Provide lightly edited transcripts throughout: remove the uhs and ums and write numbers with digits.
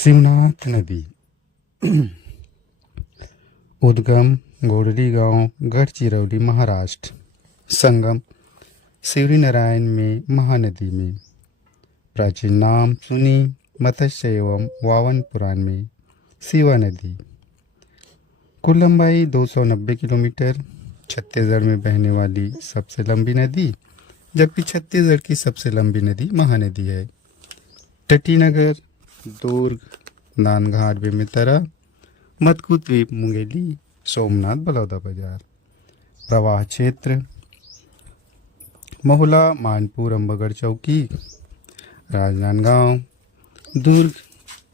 शिवनाथ नदी उद्गम घोड़ली गांव गढ़चिरौली महाराष्ट्र। संगम शिवरी नारायण में महानदी में। प्राचीन नाम सुनी मत्स्य एवं वावन पुराण में शिवा नदी। कुल लंबाई 290 किलोमीटर। छत्तीसगढ़ में बहने वाली सबसे लंबी नदी, जबकि छत्तीसगढ़ की सबसे लंबी नदी महानदी है। तटी नगर दुर्ग, नांदघाट, बेमेतरा, मदकू द्वीप, मुंगेली, सोमनाथ, बलौदा बाजार। प्रवाह क्षेत्र महुला, मानपुर, अंबागढ़ चौकी, राजनांदगांव, दुर्ग,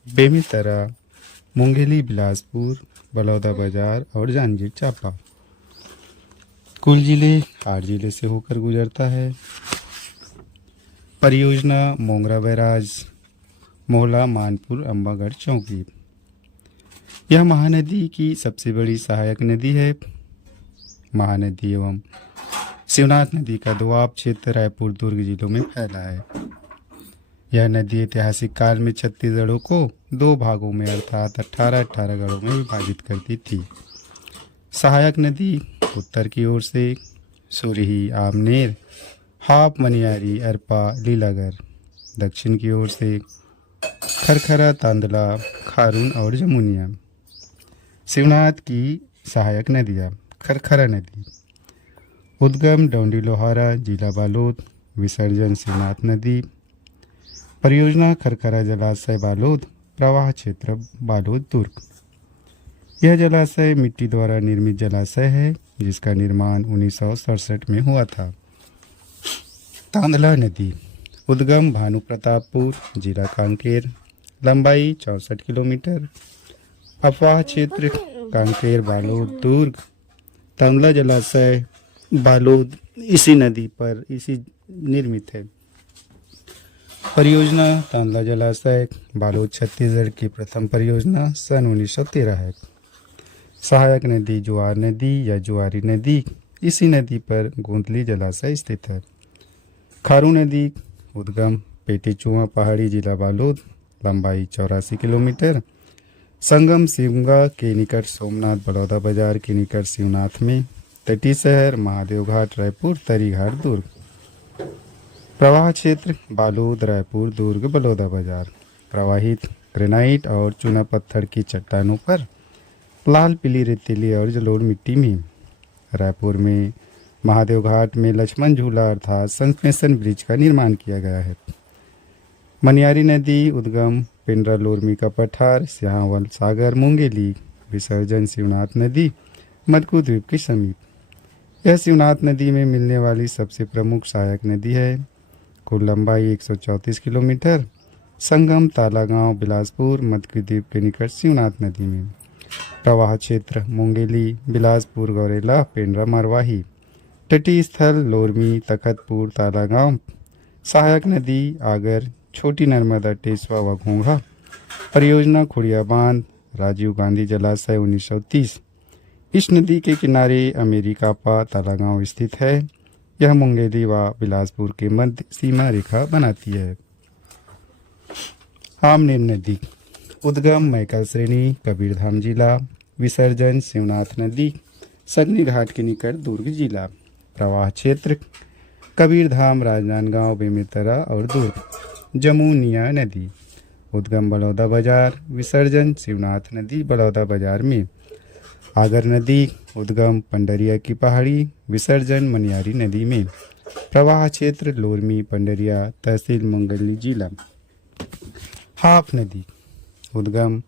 बेमेतरा, मुंगेली, बिलासपुर, बलौदा बाजार और जांजगीर चांपा। कुल जिले 8 जिले से होकर गुजरता है। परियोजना मोंगरा बैराज, मोहला, मानपुर, अंबागढ़ चौकी। यह महानदी की सबसे बड़ी सहायक नदी है। महानदी एवं शिवनाथ नदी का दोआब क्षेत्र रायपुर दुर्ग जिलों में फैला है। यह नदी ऐतिहासिक काल में छत्तीसगढ़ को 2 भागों में अर्थात 18-18 गढ़ों में विभाजित करती थी। सहायक नदी उत्तर की ओर से सुरही, आमनेर, हाप, मनियारी, अरपा, लीलागर। दक्षिण की ओर से खरखरा, तांदला, खारून और जमुनिया। शिवनाथ की सहायक नदियाँ। खरखरा नदी उद्गम डोंडी लोहारा, जिला बालोद, विसर्जन शिवनाथ नदी। परियोजना खरखरा जलाशय बालोद, प्रवाह क्षेत्र बालोद दुर्ग। यह जलाशय मिट्टी द्वारा निर्मित जलाशय है, जिसका निर्माण 1967 में हुआ था। तांदला नदी उद्गम भानु प्रतापपुर, जिला कांकेर, लंबाई 64 किलोमीटर। अफवाह क्षेत्र कांकेर, बालोद, दुर्ग। तांदला जलाशय बालोद इसी नदी पर निर्मित है। परियोजना तांदला जलाशय बालोद छत्तीसगढ़ की प्रथम परियोजना सन 1913 है। सहायक नदी जुआर नदी या जुआरी नदी, इसी नदी पर गोंदली जलाशय स्थित है। खारू नदी उद्गम पेटीचुआ पहाड़ी, जिला बालोद, लंबाई 84 किलोमीटर। संगम शिवगा के निकट सोमनाथ, बलौदा बाजार के निकट शिवनाथ में। तटीय शहर महादेव घाट, रायपुर, तरी घाट, दुर्ग। प्रवाह क्षेत्र बालोद, रायपुर, दुर्ग, बलौदा बाजार। प्रवाहित ग्रेनाइट और चूना पत्थर की चट्टानों पर, लाल, पीली, रेतीली और जलोढ़ मिट्टी में। रायपुर में महादेव घाट में लक्ष्मण झूला अर्थात सस्पेंशन ब्रिज का निर्माण किया गया है। मनियारी नदी उद्गम पिंडरा, लोरमी का पठार, सिहावल, सागर, मुंगेली। विसर्जन शिवनाथ नदी, मदकू द्वीप के समीप। यह शिवनाथ नदी में मिलने वाली सबसे प्रमुख सहायक नदी है। कुल लंबाई 134 किलोमीटर। संगम तालागांव, बिलासपुर, मदकू द्वीप के निकट शिवनाथ नदी में। प्रवाह क्षेत्र मुंगेली, बिलासपुर, गौरेला, पेंड्रा, मरवाही। तटीय स्थल लोरमी, तखतपुर, तालागांव। सहायक नदी आगर, छोटी नर्मदा, टेसवा व घोंघा। परियोजना खुड़िया बांध, राजीव गांधी जलाशय 1930। इस नदी के किनारे अमेरिकापा तालागांव स्थित है। यह मुंगेली व बिलासपुर के मध्य सीमा रेखा बनाती है। आमनेर नदी उद्गम मैकल श्रेणी, कबीरधाम जिला। विसर्जन शिवनाथ नदी, सगनी घाट के निकट, दुर्ग जिला। प्रवाह क्षेत्र कबीरधाम, राजनांदगांव, बेमेतरा और दुर्ग। जमुनिया नदी उद्गम बलौदा बाजार। विसर्जन शिवनाथ नदी, बलौदा बाजार में। आगर नदी उद्गम पंडरिया की पहाड़ी। विसर्जन मनियारी नदी में। प्रवाह क्षेत्र लोरमी, पंडरिया, तहसील मुंगेली, जिला। हाफ नदी उद्गम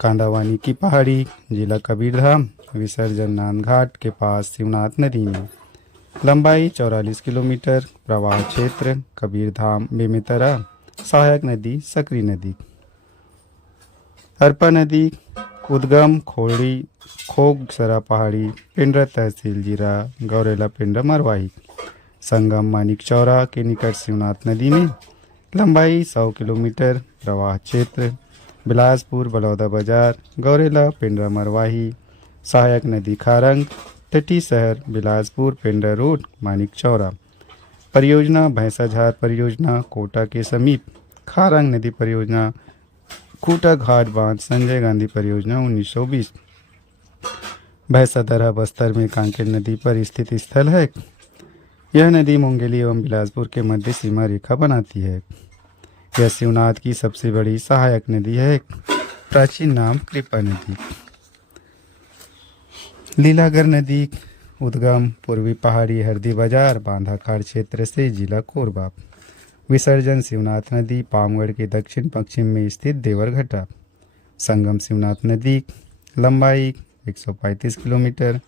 कांडावानी की पहाड़ी, जिला कबीरधाम। विसर्जन नांदघाट के पास शिवनाथ नदी में। लंबाई 44 किलोमीटर। प्रवाह क्षेत्र कबीरधाम, बेमेतरा। सहायक नदी सकरी नदी। अरपा नदी उद्गम खोड़ी, खोगसरा पहाड़ी, पिंडरा तहसील, जिला गौरेला, पिंडरा, मरवाही। संगम मानिक चौरा के निकट शिवनाथ नदी में। लंबाई 100 किलोमीटर। प्रवाह क्षेत्र बिलासपुर, बलौदा बाजार, गौरेला, पिंडरा, मरवाही। सहायक नदी खारंग। तटीय शहर बिलासपुर, पिंडरा रोड, मानिक चौरा। परियोजना भैंसाझार परियोजना, कोटा के समीप। खारंग नदी परियोजना खूटा घाट बांध संजय गांधी परियोजना 1920। भैंसादरा बस्तर में कांकेर नदी पर स्थित स्थल है। यह नदी मुंगेली एवं बिलासपुर के मध्य सीमा रेखा बनाती है। यह शिवनाथ की सबसे बड़ी सहायक नदी है। प्राचीन नाम कृपा नदी। लीलागर नदी उद्गम पूर्वी पहाड़ी हरदी बाजार बांधाखाड़ क्षेत्र से जिला कोरबा। विसर्जन शिवनाथ नदी पामगढ़ के दक्षिण पश्चिम में स्थित देवरघटा। संगम शिवनाथ नदी लंबाई 135 किलोमीटर।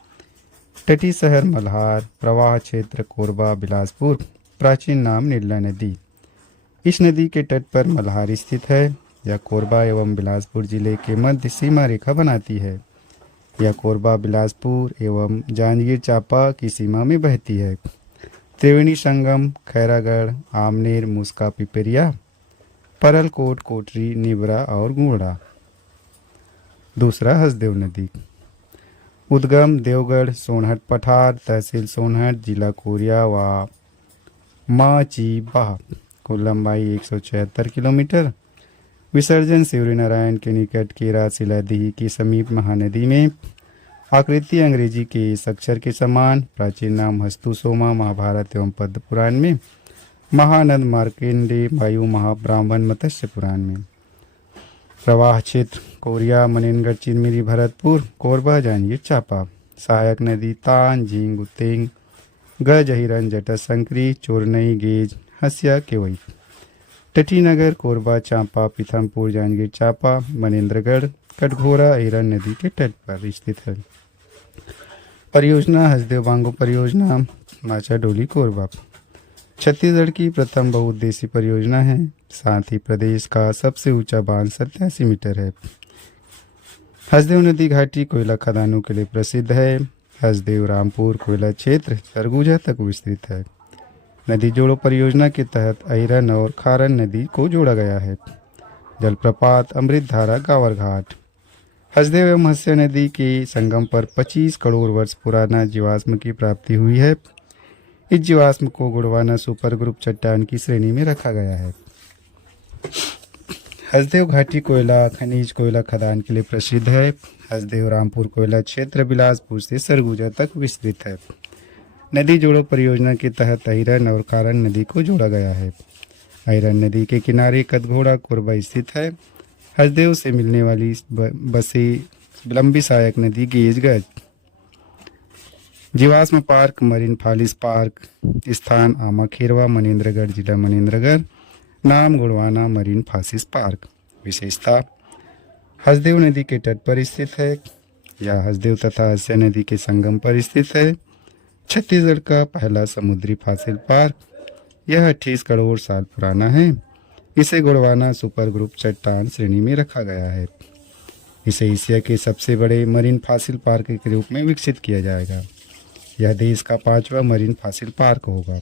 तटी शहर मल्हार। प्रवाह क्षेत्र कोरबा बिलासपुर। प्राचीन नाम नीला नदी। इस नदी के तट पर मल्हार स्थित है। यह कोरबा एवं बिलासपुर जिले के मध्य सीमा रेखा बनाती है। यह कोरबा बिलासपुर एवं जांजगीर चांपा की सीमा में बहती है। त्रिवेणी संगम खैरागढ़ आमनेर मुस्का पिपरिया परलकोट कोटरी निबरा और गुड़ा। दूसरा हसदेव नदी उद्गम देवगढ़ सोनहट पठार तहसील सोनहट जिला कोरिया व माची बाह। कुल लंबाई 176 किलोमीटर। विसर्जन शिवरीनारायण के निकट केरा सिलादीही की समीप महानदी में। आकृति अंग्रेजी के इस अक्षर के समान। प्राचीन नाम हस्तुसोमा महाभारत एवं पद्म पुराण में। महानंद मार्केंडे वायु महाब्राह्मण मत्स्य पुराण में। प्रवाह क्षेत्र कोरिया मनेनगढ़ चिरमिरी भरतपुर कोरबा जांजगीर चांपा। सहायक नदी तान झींग उतेंग गज हिरन जटाशंकरी चोरनई गेज हसिया केवई। तटी नगर कोरबा चांपा पीथमपुर जांजगीर चांपा मनेन्द्रगढ़ कटघोरा हिरन नदी के तट पर स्थित है। परियोजना हसदेव बांगो परियोजना माचा डोली कोरबा छत्तीसगढ़ की प्रथम बहुउद्देशीय परियोजना है। साथ ही प्रदेश का सबसे ऊंचा बांध 87 मीटर है। हसदेव नदी घाटी कोयला खदानों के लिए प्रसिद्ध है। हसदेव रामपुर कोयला क्षेत्र सरगुजा तक विस्तृत है। नदी जोड़ो परियोजना के तहत अहिरन और खारन नदी को जोड़ा गया है। जलप्रपात अमृतधारा गावर घाट। हसदेव एवं हस्य नदी के संगम पर 25 करोड़ वर्ष पुराना जीवाश्म की प्राप्ति हुई है। इस जीवाश्म को गुड़वाना सुपर ग्रुप चट्टान की श्रेणी में रखा गया है। हसदेव घाटी कोयला खनिज कोयला खदान के लिए प्रसिद्ध है। हसदेव रामपुर कोयला क्षेत्र बिलासपुर से सरगुजा तक विस्तृत है। नदी जोड़ो परियोजना के तहत अहिरन और खारन नदी को जोड़ा गया है। अहिरन नदी के किनारे कदघोड़ा कोरबा स्थित है। हसदेव से मिलने वाली बसे लंबी सहायक नदी गेजगज। जीवाश्म पार्क मरीन फालिस पार्क। स्थान आमा खेरवा मनेन्द्रगढ़ जिला मनेन्द्रगढ़। नाम गुड़वाना मरीन फासिस पार्क। विशेषता हसदेव नदी के तट पर स्थित है। यह हसदेव तथा हस्य नदी के संगम पर स्थित है। छत्तीसगढ़ का पहला समुद्री फासिल पार्क। यह 28 करोड़ साल पुराना है। इसे गुड़वाना सुपर ग्रुप चट्टान श्रेणी में रखा गया है। इसे एशिया के सबसे बड़े मरीन फासिल पार्क के रूप में विकसित किया जाएगा। यह देश का 5वां मरीन फासिल पार्क होगा।